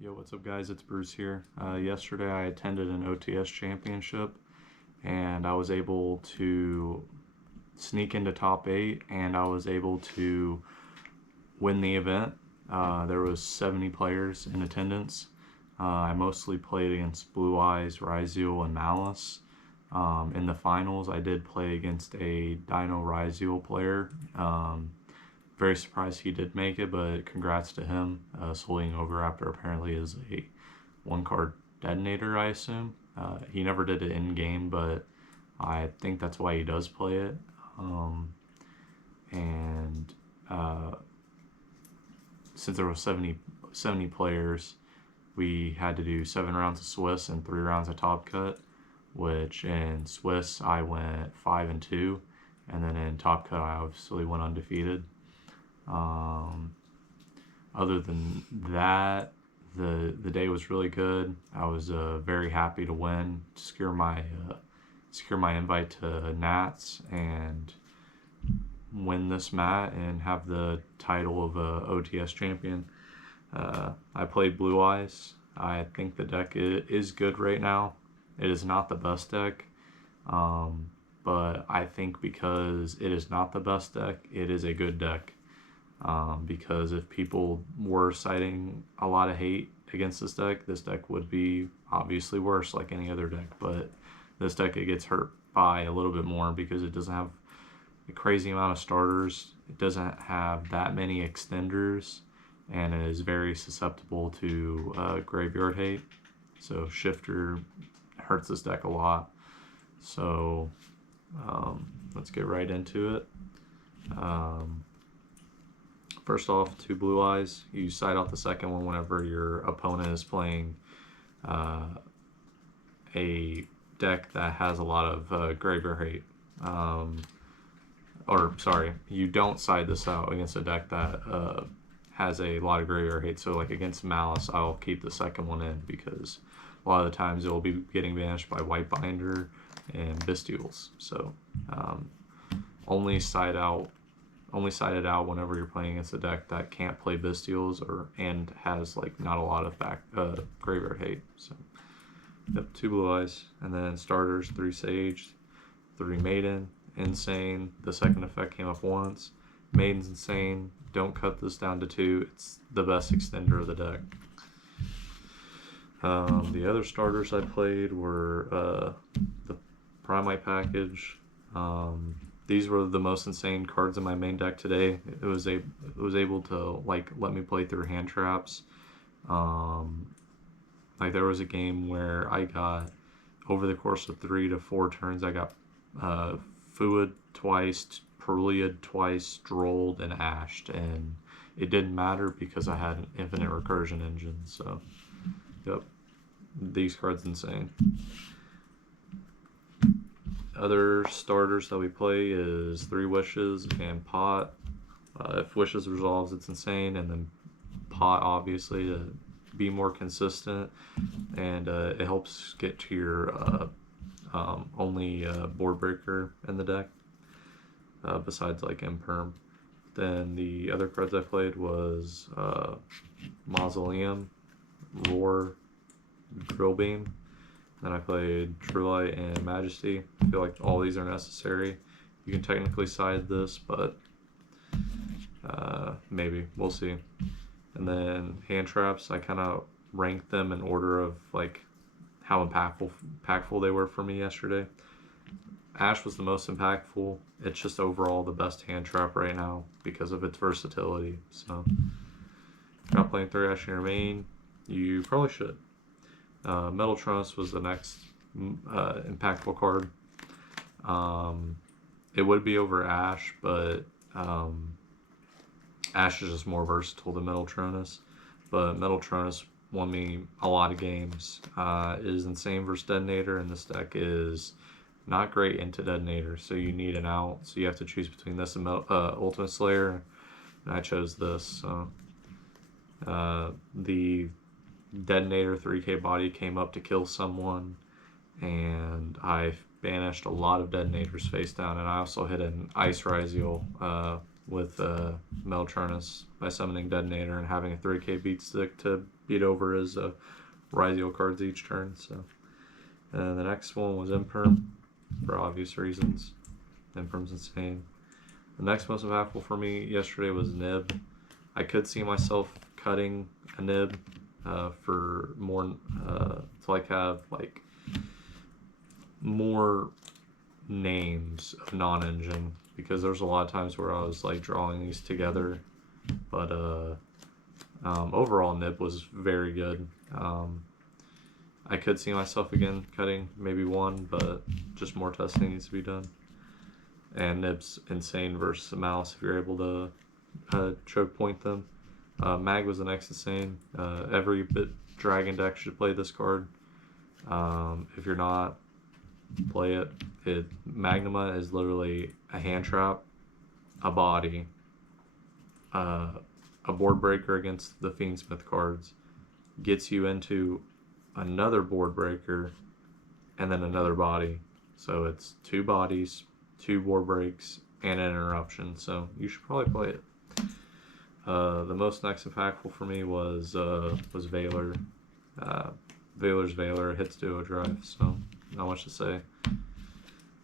Yo, what's up, guys? It's Bruce here. Yesterday, I attended an OTS Championship, and I was able to sneak into top 8, and I was able to win the event. There was 70 players in attendance. I mostly played against Blue Eyes, Ryziel, and Malice. In the finals, I did play against a Dino Ryziel player. Very surprised he did make it, but congrats to him. Soling Overraptor apparently is a one-card detonator, I assume. He never did it in-game, but I think that's why he does play it. And since there were 70 players, we had to do 7 rounds of Swiss and 3 rounds of Top Cut, which in Swiss I went 5-2, and then in Top Cut I obviously went undefeated. Other than that, the day was really good. I was very happy to win, secure my invite to Nats, and win this mat and have the title of OTS champion. I played Blue Eyes. I think the deck is good right now. It is not the best deck, but I think because it is not the best deck, it is a good deck. Because if people were citing a lot of hate against this deck would be obviously worse like any other deck, but this deck, it gets hurt by a little bit more because it doesn't have a crazy amount of starters, it doesn't have that many extenders, and it is very susceptible to graveyard hate. So Shifter hurts this deck a lot. So let's get right into it. First off, 2 Blue Eyes. You side out the second one whenever your opponent is playing a deck that has a lot of graveyard hate. Or sorry, you don't side this out against a deck that has a lot of graveyard hate. So like against Malice, I'll keep the second one in because a lot of the times it will be getting banished by White Binder and Bestials. So only side it out whenever you're playing against a deck that can't play Bestials and has like not a lot of graveyard hate. So yep, 2 Blue Eyes, and then starters: 3 Sage, 3 Maiden, Insane. The second effect came up once. Maiden's Insane. Don't cut this down to 2. It's the best extender of the deck. The other starters I played were the Primite package. These were the most insane cards in my main deck today. It was able to like let me play through hand traps. Like there was a game where I got, over the course of 3 to 4 turns, I got Fluid twice, Peruliad twice, Drolled, and Ashed, and it didn't matter because I had an infinite recursion engine. So yep, these cards insane. Other starters that we play is 3 Wishes and Pot. If Wishes resolves, it's insane, and then Pot obviously to be more consistent, and it helps get to your only board breaker in the deck, besides like Imperm. Then the other cards I played was Mausoleum, Roar, Drill Beam. Then I played True Light and Majesty. I feel like all these are necessary. You can technically side this, but maybe. We'll see. And then hand traps, I kind of ranked them in order of like how impactful they were for me yesterday. Ash was the most impactful. It's just overall the best hand trap right now because of its versatility. So if you're not playing 3 Ash in your main, you probably should. Metaltronus was the next impactful card. It would be over Ash, but Ash is just more versatile than Metaltronus. But Metaltronus won me a lot of games. It is insane versus Detonator, and this deck is not great into Detonator, so you need an out. So you have to choose between this and Ultimate Slayer, and I chose this. So the Detonator 3k body came up to kill someone, and I banished a lot of Detonators face down, and I also hit an Ice Ryziel with Meltronus by summoning Detonator and having a 3k beat stick to beat over his Ryziel cards each turn. So, and the next one was Imperm, for obvious reasons. Imperm's insane. The next most impactful for me yesterday was Nib. I could see myself cutting a Nib for more to like have like more names of non-engine, because there's a lot of times where I was like drawing these together, but overall Nib was very good. I could see myself again cutting maybe one, but just more testing needs to be done. And Nib's insane versus a mouse if you're able to choke point them. Mag was the next insane. Every bit dragon deck should play this card. If you're not, play it. Magnuma is literally a hand trap, a body, a board breaker against the Fiendsmith cards, gets you into another board breaker, and then another body. So it's 2 bodies, 2 board breaks, and an interruption. So you should probably play it. The most next impactful for me was Valor. Valor's Valor hits duo drive, so not much to say.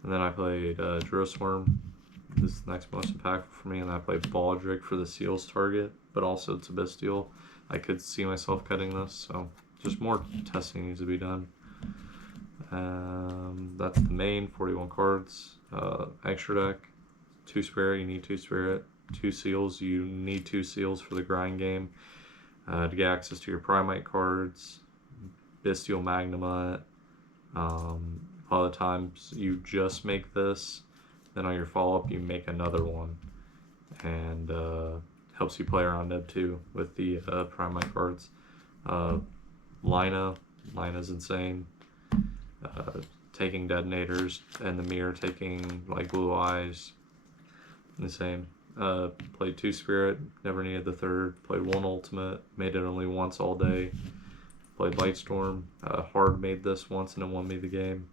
And then I played Drosworm. This is the next most impactful for me. And I played Baldric for the Seals target, but also it's a Bestial. I could see myself cutting this, so just more testing needs to be done. That's the main 41 cards. Extra deck, 2 Spirit, you need 2 Spirit. 2 Seals, you need 2 Seals for the grind game. To get access to your Primite cards, Bestial Magnuma. A lot of times you just make this, then on your follow-up you make another one, and helps you play around Nib too with the Primite cards. Lina's insane. Taking Detonators, and the Mirror taking like Blue Eyes, insane. Played 2 Spirit, never needed the 3rd. Played 1 Ultimate, made it only once all day. Played Lightstorm, hard made this once and it won me the game.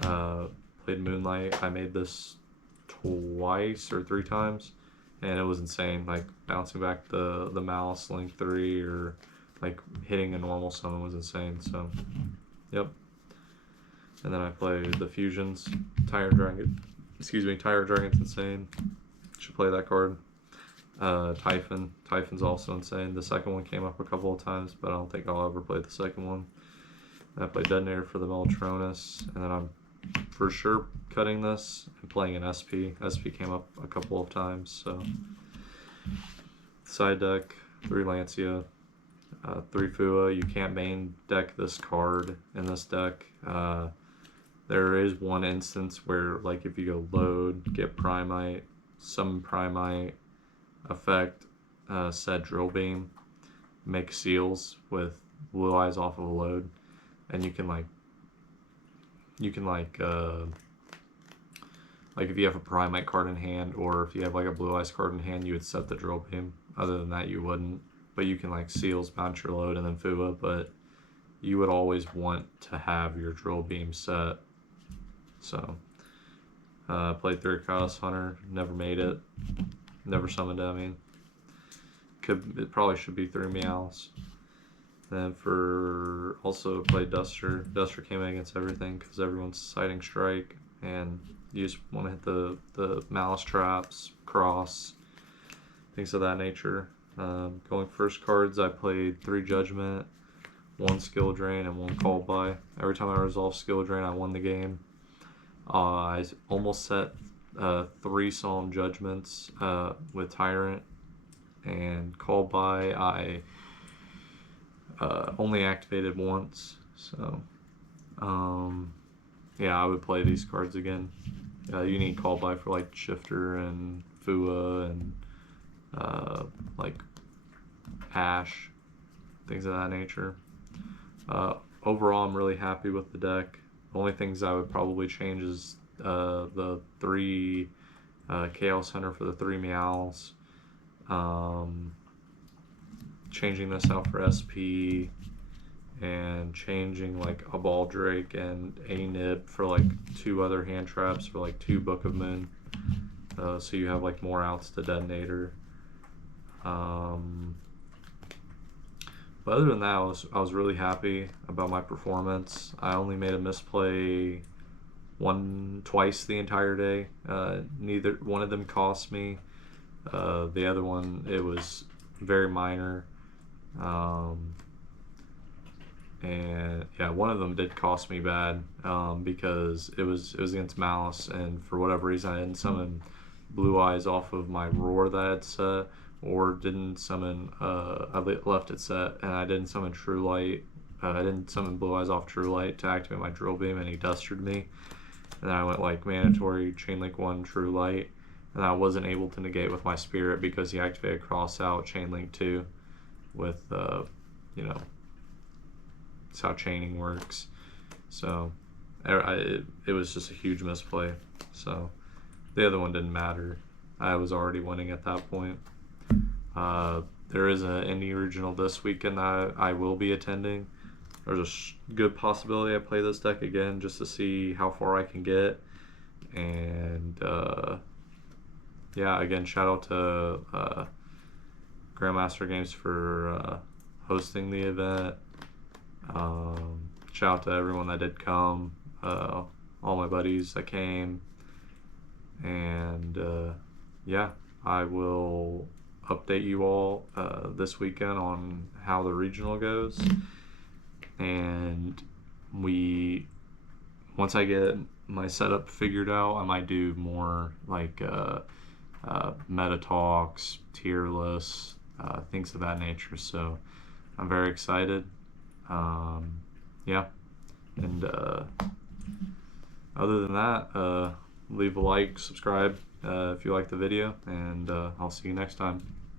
Played Moonlight, I made this twice or 3 times, and it was insane. Like bouncing back the mouse, Link 3, or like hitting a normal summon was insane. So, yep. And then I played the Fusions, Tire Dragon's insane. Should play that card. Typhon's also insane. The second one came up a couple of times, but I don't think I'll ever play the second one. And I played Detonator for the Meltronus, and then I'm for sure cutting this and playing an SP. SP came up a couple of times, so. Side deck, 3 Lancia, 3 Fua. You can't main deck this card in this deck. There is one instance where, like, if you go load, get Primite, summon Primite, effect said Drill Beam, make Seals with Blue Eyes off of a load, and you can like if you have a Primite card in hand, or if you have like a Blue Eyes card in hand, you would set the Drill Beam. Other than that, you wouldn't. But you can like Seals, bounce your load, and then Fua, but you would always want to have your Drill Beam set. So, played 3 Chaos Hunter, never made it, never summoned it. I mean, it probably should be 3 Meows. Then for also played Duster. Duster came in against everything because everyone's citing Strike, and you just want to hit the Malice Traps, Cross, things of that nature. Going first cards, I played 3 Judgment, 1 Skill Drain, and 1 Call By. Every time I resolved Skill Drain, I won the game. I almost set 3 Solemn Judgments with Tyrant, and Call By I only activated once. So yeah, I would play these cards again. You need Call By for like Shifter and Fua and like Ash, things of that nature. Overall, I'm really happy with the deck. The only things I would probably change is the 3 Chaos Hunter for the 3 Meows. Changing this out for SP, and changing like a Baldric and a Nib for like 2 other hand traps for like 2 Book of Moon. so you have like more outs to detonator. But other than that, I was really happy about my performance. I only made a misplay twice the entire day. Neither one of them cost me. The other one, it was very minor. And yeah, one of them did cost me bad, because it was against Malice, and for whatever reason I didn't summon Blue Eyes off of my roar that I had set, or didn't summon I left it set, and I didn't summon True Light. I didn't summon Blue Eyes off True Light to activate my Drill Beam, and he dustered me. And then I went like mandatory Chainlink 1 True Light, and I wasn't able to negate with my Spirit because he activated Cross Out Chainlink 2 with you know, it's how chaining works. So it was just a huge misplay. So the other one didn't matter. I was already winning at that point. There is an indie regional this weekend that I will be attending. There's a good possibility I play this deck again just to see how far I can get. And yeah, again, shout out to Grandmaster Games for hosting the event. Shout out to everyone that did come, all my buddies that came. And yeah, I will update you all this weekend on how the regional goes. And once I get my setup figured out, I might do more like meta talks, tier lists, things of that nature. So I'm very excited. Yeah, and other than that, leave a like, subscribe if you like the video, and I'll see you next time.